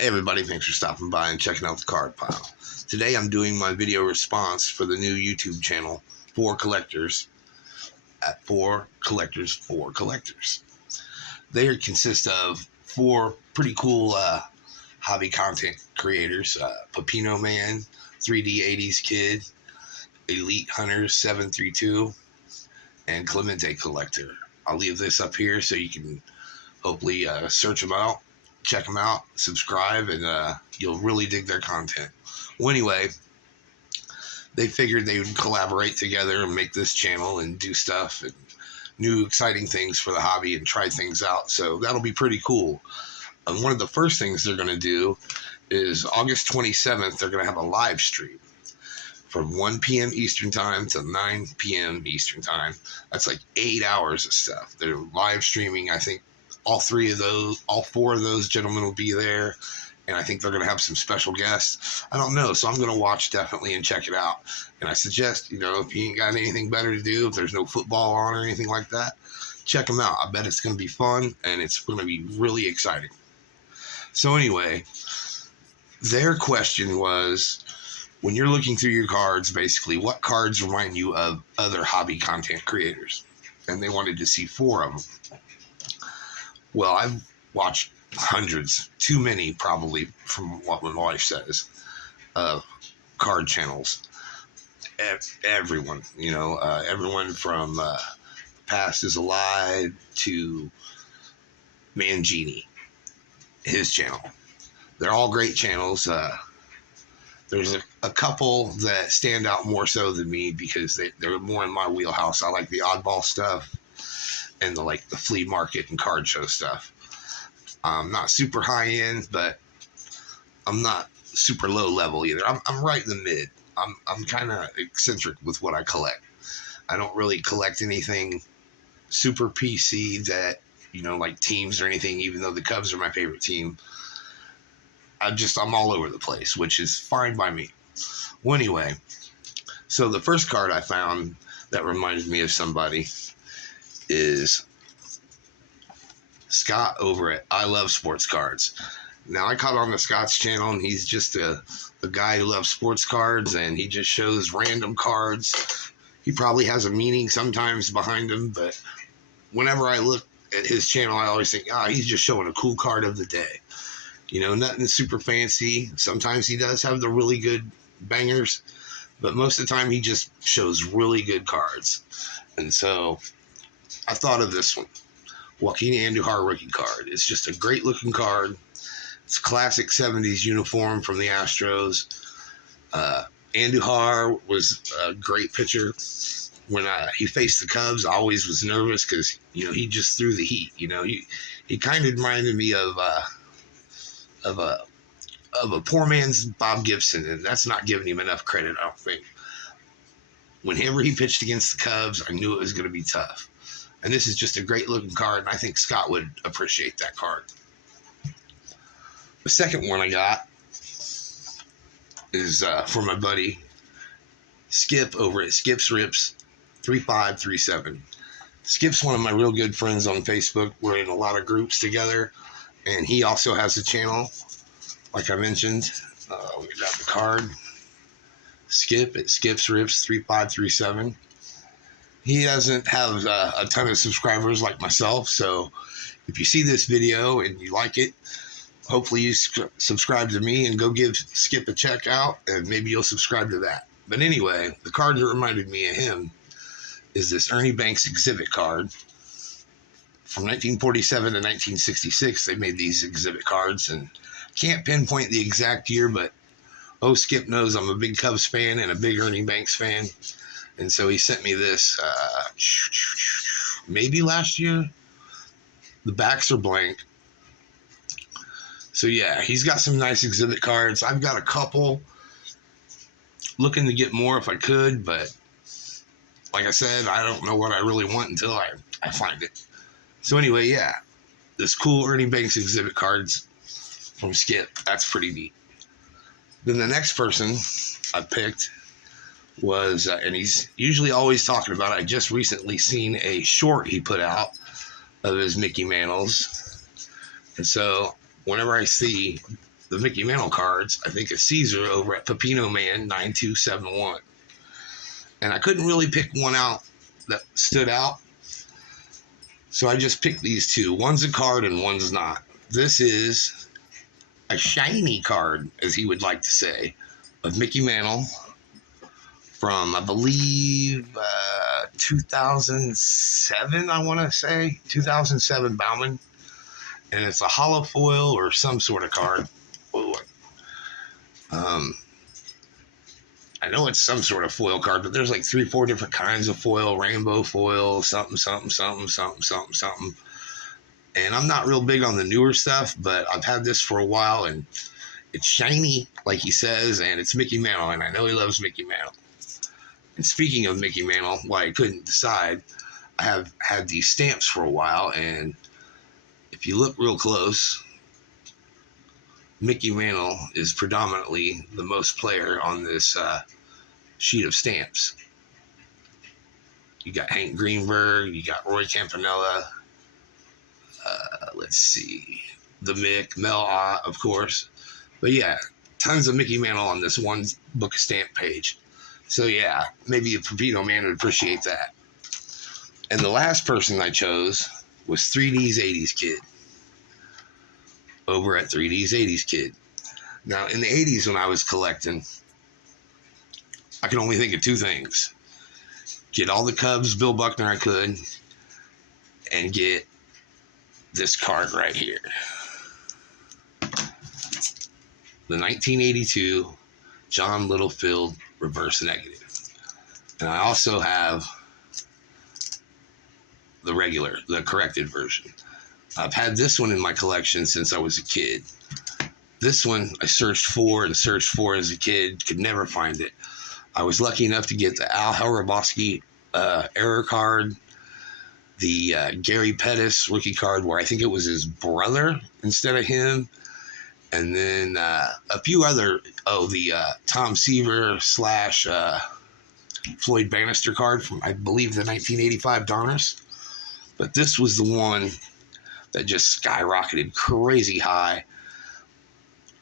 Hey everybody, thanks for stopping by and checking out the card pile. Today I'm doing my video response for the new YouTube channel, 4 Collectors, at 4 Collectors, 4 Collectors. They consist of 4 pretty cool hobby content creators, Pepino Man, 3D 80s Kid, Elite Hunters 732, and Clemente Collector. I'll leave this up here so you can hopefully search them out. Check them out, subscribe, and you'll really dig their content. Well, anyway, they figured they would collaborate together and make this channel and do stuff and new exciting things for the hobby and try things out. So that'll be pretty cool. And one of the first things they're going to do is August 27th, they're going to have a live stream from 1 p.m. Eastern Time to 9 p.m. Eastern Time. That's like 8 hours of stuff. They're live streaming, I think, all 4 of those gentlemen will be there, and I think they're going to have some special guests. I don't know, so I'm going to watch definitely and check it out. And I suggest, if you ain't got anything better to do, if there's no football on or anything like that, check them out. I bet it's going to be fun, and it's going to be really exciting. So anyway, their question was, when you're looking through your cards, basically, what cards remind you of other hobby content creators? And they wanted to see 4 of them. Well, I've watched hundreds, too many probably, from what my wife says, of card channels. Everyone, everyone from Past is Alive to Mangini, his channel. They're all great channels. There's a couple that stand out more so than me because they're more in my wheelhouse. I like the oddball stuff and the flea market and card show stuff. I'm not super high end, but I'm not super low level either. I'm right in the mid. I'm kind of eccentric with what I collect. I don't really collect anything super PC that, like teams or anything, even though the Cubs are my favorite team. I'm all over the place, which is fine by me. Well, anyway, so the first card I found that reminded me of somebody is Scott over at I Love Sports Cards. Now, I caught on to Scott's channel, and he's just a guy who loves sports cards, and he just shows random cards. He probably has a meaning sometimes behind them, but whenever I look at his channel, I always think, he's just showing a cool card of the day. Nothing super fancy. Sometimes he does have the really good bangers, but most of the time he just shows really good cards. And so I thought of this one, Joaquin Andujar rookie card. It's just a great looking card. It's classic 70s uniform from the Astros. Andujar was a great pitcher. When he faced the Cubs, I always was nervous because, he just threw the heat. He kind of reminded me of a poor man's Bob Gibson, and that's not giving him enough credit, I don't think. Whenever he pitched against the Cubs, I knew it was going to be tough. And this is just a great looking card, and I think Scott would appreciate that card. The second one I got is for my buddy Skip over at Skip's Rips 3537. Skip's one of my real good friends on Facebook. We're in a lot of groups together, and he also has a channel, like I mentioned. We got the card. Skip at Skip's Rips 3537. He doesn't have a ton of subscribers like myself, so if you see this video and you like it, hopefully you subscribe to me and go give Skip a check out, and maybe you'll subscribe to that. But anyway, the card that reminded me of him is this Ernie Banks exhibit card. From 1947 to 1966, they made these exhibit cards, and can't pinpoint the exact year, but Skip knows I'm a big Cubs fan and a big Ernie Banks fan. And so he sent me this maybe last year. The backs are blank. So yeah, he's got some nice exhibit cards. I've got a couple. Looking to get more if I could, but like I said, I don't know what I really want until I find it. So anyway, yeah, this cool Ernie Banks exhibit cards from Skip. That's pretty neat. Then the next person I picked was, and he's usually always talking about, I just recently seen a short he put out of his Mickey Mantles. And so whenever I see the Mickey Mantle cards, I think, is Caesar over at Pepino Man 9271. And I couldn't really pick one out that stood out. So I just picked these two. One's a card and one's not. This is a shiny card, as he would like to say, of Mickey Mantle from, I believe, 2007, I want to say. 2007 Bauman. And it's a hollow foil or some sort of card. Oh, I know it's some sort of foil card, but there's like 3-4 different kinds of foil. Rainbow foil, something, something, something, something, something, something. And I'm not real big on the newer stuff, but I've had this for a while, and it's shiny, like he says, and it's Mickey Mantle, and I know he loves Mickey Mantle. And speaking of Mickey Mantle, why I couldn't decide, I have had these stamps for a while, and if you look real close, Mickey Mantle is predominantly the most player on this sheet of stamps. You got Hank Greenberg, you got Roy Campanella, let's see, the Mick, Mel Ott, of course. But yeah, tons of Mickey Mantle on this one book of stamp page. So yeah, maybe a Pepino Man would appreciate that. And the last person I chose was 3D's 80s Kid. Over at 3D's 80s Kid. Now, in the 80s when I was collecting, I could only think of two things. Get all the Cubs Bill Buckner I could, and get this card right here. The 1982 John Littlefield Reverse Negative. And I also have the corrected version. I've had this one in my collection since I was a kid. This one I searched for and searched for as a kid, could never find it. I was lucky enough to get the Al Haraboski error card, the Gary Pettis rookie card, where I think it was his brother instead of him, and then a few other, the Tom Seaver / Floyd Bannister card from, I believe, the 1985 Donners. But this was the one that just skyrocketed crazy high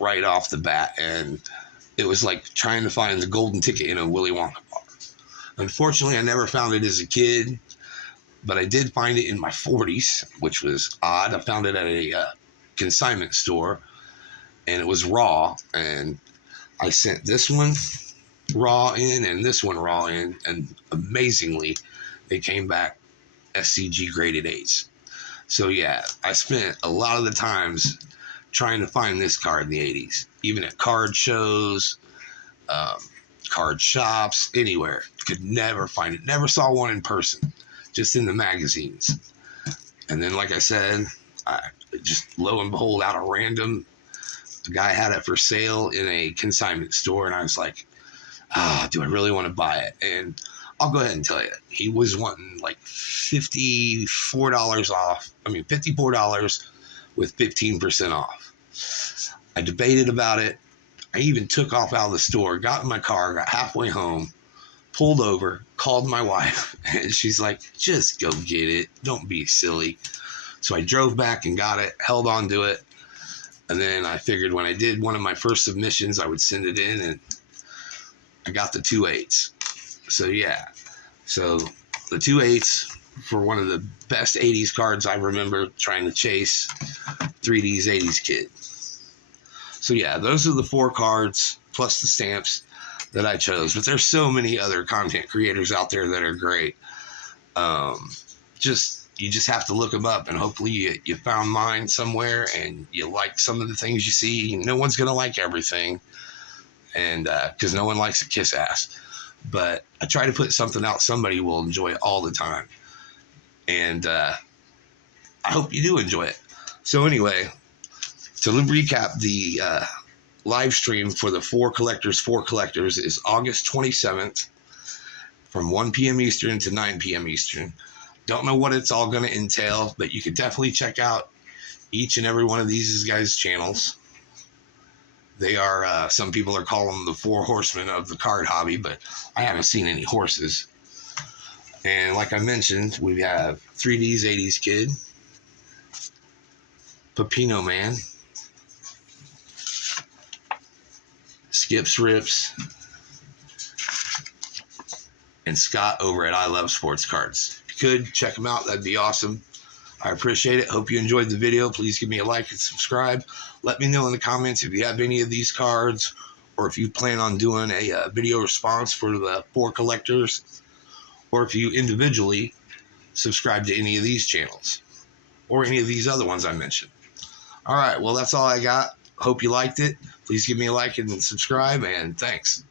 right off the bat, and it was like trying to find the golden ticket in a Willy Wonka bar. Unfortunately, I never found it as a kid, but I did find it in my 40s, which was odd. I found it at a consignment store, and it was raw, and I sent this one raw in and this one raw in, and amazingly, they came back SCG graded 8s. So yeah, I spent a lot of the times trying to find this card in the 80s, even at card shows, card shops, anywhere. Could never find it. Never saw one in person, just in the magazines. And then, like I said, I just, lo and behold, out of random, the guy had it for sale in a consignment store, and I was like, do I really want to buy it? And I'll go ahead and tell you, he was wanting like $54 off. I mean, $54 with 15% off. I debated about it. I even took off out of the store, got in my car, got halfway home, pulled over, called my wife, and she's like, just go get it. Don't be silly. So I drove back and got it, held on to it. And then I figured when I did one of my first submissions, I would send it in, and I got the 2 8s. So yeah, so the 2 8s for one of the best 80s cards I remember trying to chase, 3D's 80s Kid. So yeah, those are the 4 cards plus the stamps that I chose. But there's so many other content creators out there that are great. You just have to look them up, and hopefully you found mine somewhere and you like some of the things you see. No one's gonna like everything, and because no one likes a kiss ass. But I try to put something out somebody will enjoy all the time. And I hope you do enjoy it. So anyway, to recap, the live stream for the 4 Collectors is August 27th from 1 p.m. Eastern to 9 p.m. Eastern. Don't know what it's all going to entail, but you can definitely check out each and every one of these guys' channels. They are, some people are calling them the 4 horsemen of the card hobby, but I haven't seen any horses. And like I mentioned, we have 3D's 80s Kid, Pepino Man, Skip's Riffs, and Scott over at I Love Sports Cards. If you could, check them out. That'd be awesome. I appreciate it. Hope you enjoyed the video. Please give me a like and subscribe. Let me know in the comments if you have any of these cards, or if you plan on doing a video response for the 4 collectors, or if you individually subscribe to any of these channels or any of these other ones I mentioned. All right, well, that's all I got. Hope you liked it. Please give me a like and subscribe, and thanks.